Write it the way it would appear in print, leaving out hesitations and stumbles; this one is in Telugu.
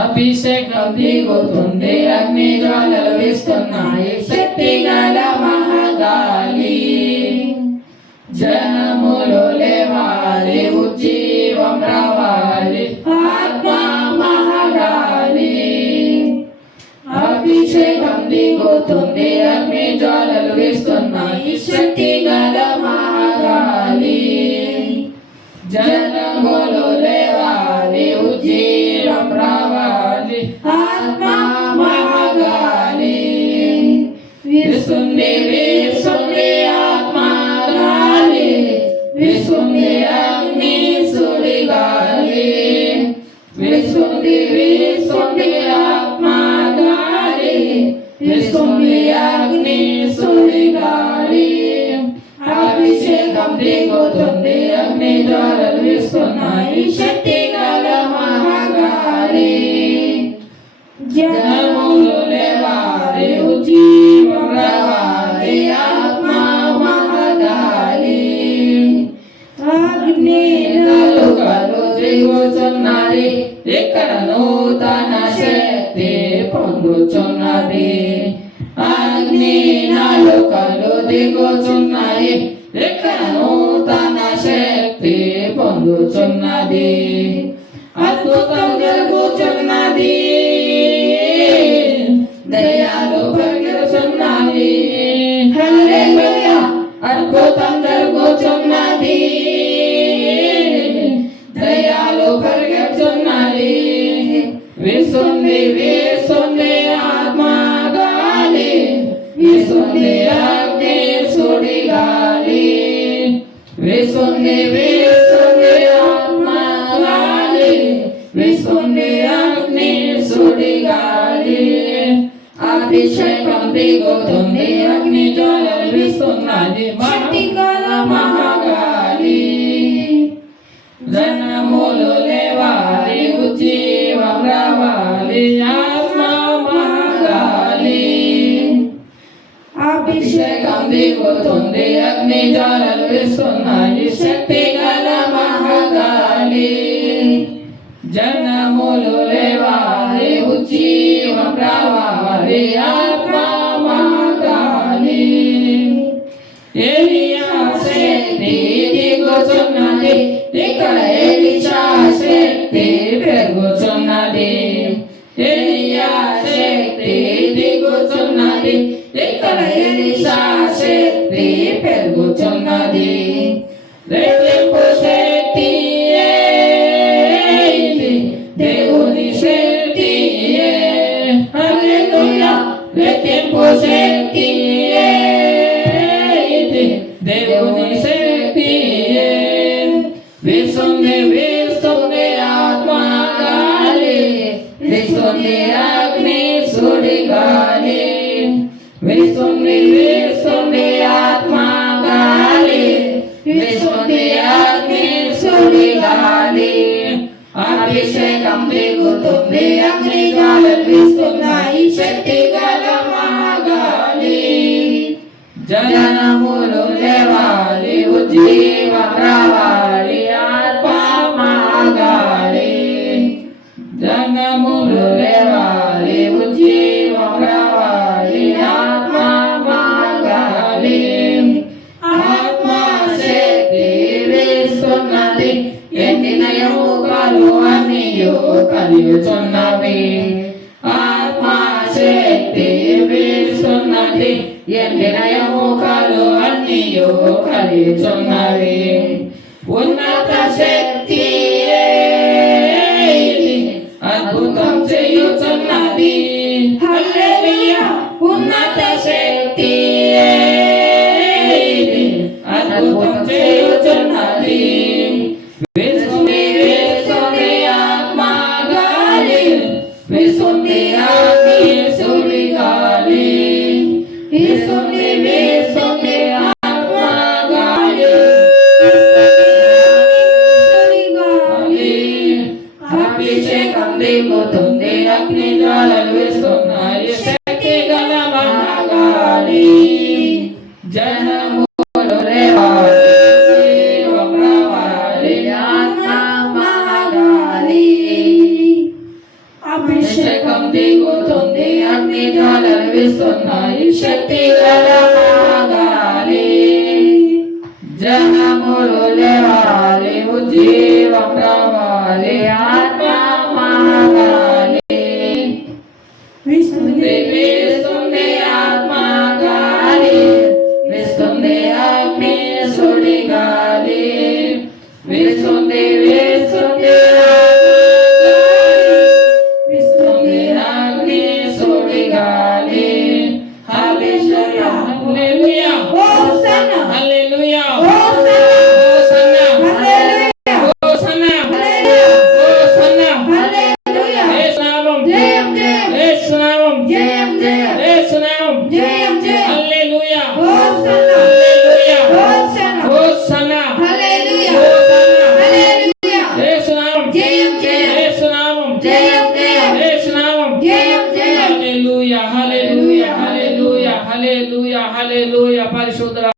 అభిషేకం దిగుతుంది, అగ్ని జ్వాలలు వీస్తున్నాయి, శక్తి గల మహాగాలి. జనములు లేవాలి, ఉజ్జీవం రావాలి, ఆత్మ మహాగాలి. అభిషేకం దిగుతుంది, అగ్ని జ్వాలలు వీస్తున్నాయి, శక్తి గల మహాగాలి. జనములు లేవాలి, ఉజ్జీవం రావాలి, ఆత్మ మహాగాలి. వీస్తుంది వీస్తుంది ఆత్మ గాలి, వీస్తుంది అగ్ని సుడిగాలి. వీస్తుంది వీస్తుంది ఆత్మ గాలి, వీస్తుంది అగ్ని సుడిగాలి. అభిషేకం దిగుతుంది, అగ్ని జ్వాలలు వీస్తున్నాయి, శక్తి గల మహాగాలి. జనములు లేవాలి, ఉజ్జీవం రావాలి, ఆత్మ మహాగాలి. అగ్ని నలుకలు దిగుతున్నది, ఇక్కడ నూతన శక్తి పొందుచున్నది. అగ్ని నలుకలు దిగుచున్నాయి, ఇక్కడ నూతన శక్తి పొందుచున్నది. అద్భుతం జరుగుచున్నది, దయ్యాలు పరిగెడుచున్నవి. హల్లెలూయా, అద్భుతం జరుగుచున్నది, దయ్యాలు పరిగెడుచున్నవి. వీస్తుంది వీస్తుంది ఆత్మ గాలి, వీస్తుంది అగ్ని సుడిగాలి. వీస్తుంది వీస్తుంది ఆత్మ గాలి, వీస్తుంది అగ్ని సుడిగాలి. అభిషేకం దిగుతుంది, అగ్ని జ్వాలలు వీస్తున్నది, శక్తి గల మహాగాలి. జనములు లేవాలి, ఉజ్జీవం రావాలి, ఆత్మ మహాగాలి. అభిషేకం దిగుతుంది, అగ్ని జ్వాలలు వీస్తున్నాయి, శక్తి గల మహాగాలి. జనములు లేవాలి, ఉజ్జీవం రావాలి, ఆత్మ మహాగాలి. ఎలియా శక్తి దిగుచున్నది, ఇక్కడ ఎలీషా శక్తి పెరుగుచున్నది. ఎలియా శక్తి దిగుచున్నది, ఇక్కడ ఎలీషా శక్తి పెరుగుచున్నది. రెట్టింపు శక్తి దేవుని శక్తి. హల్లెలూయా, రెట్టింపు శక్తి దేవుని శక్తి. వీస్తుంది వీస్తుంది ఆత్మ గాలి, వీస్తుంది అగ్ని సుడిగాలి. వీస్తుంది వీస్తుంది ఆత్మ గాలి, వీస్తుంది అగ్ని సుడిగాలి. అభిషేకం దిగుతుంది, అగ్ని జ్వాలలు వీస్తున్నాయి, శక్తి గల మహాగాలి. జనములు లేవాలి, ఉజ్జీవం రావాలి, ఆత్మ మహాగాలి. జనములు లేవాలి, ఉజ్జీవం రావాలి, ఆత్మ మహాగాలి. ఆత్మ శక్తి వీస్తున్నది, ఎండిన ఎముకలు అన్నియు కలియుచున్నవి. ఆత్మ శక్తి వీస్తున్నది, ఎండిన ఎముకలు అన్నియు కలియుచున్నవి. ఉన్నత శక్తి అద్భుతం చేయుచున్నది. హల్లెలూయా, ఉన్నత శక్తి అద్భుతం చేయుచున్నది. వీస్తుంది వీస్తుంది ఆత్మ గాలి, వీస్తుంది అగ్ని సుడిగాలి. వీస్తుంది వీస్తుంది ఆత్మ గాలి, అభిషేకం దిగుతుంది, అగ్ని జ్వాలలు వీస్తున్నాయి, శక్తి గల మహాగాలి. జనములు లేవాలి, అభిషేకం దిగుతుంది, అగ్ని జ్వాలలు వీస్తున్నాయి, శక్తి గల మహాగాలి. జనములు లేవాలి, ఉజ్జీవం రావాలి, ఆత్మ మహాగాలి. వీస్తుంది వీస్తుంది ఆత్మ గాలి, వీస్తుంది అగ్ని సుడి గాలి, వీస్తుంది వీస్తుంది వీస్తుంది అగ్ని సుడి గాలి. హల్లెలూయా హల్లెలూయా హోసన్నా హల్లెలూయా హోసన్నా హల్లెలూయా హోసన్నా హోసన్నా హల్లెలూయా. యేసు నామం జయం జయం, యేసు నామం జయం జయం, యేసు నామం జయం జయం. హల్లెలూయా హోసన్నా హల్లెలూయా హోసన్నా హోసన్నా హల్లెలూయా హల్లెలూయా. యేసు నామం జయం జయం, యేసు నామం జయం జయం, యేసు నామం జయం జయం. హల్లెలూయా హల్లెలూయా హల్లెలూయా హల్లెలూయా హల్లెలూయా. పరిశుద్ధ